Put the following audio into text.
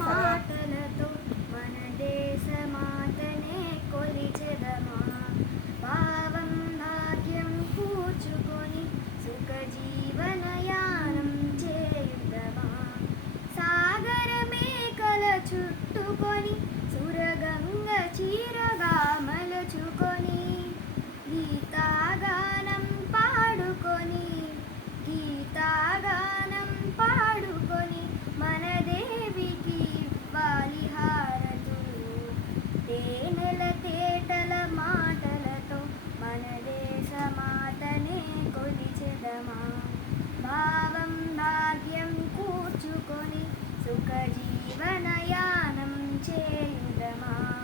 మాటలతో మన దేశ మాతనే కొలిచెదమా? భావం భాగ్యం కూర్చుకొని సుఖ జీవన యానం చేయుదమా? సాగరమే కల చుట్టుకొని సురగంగ చీరగ chendama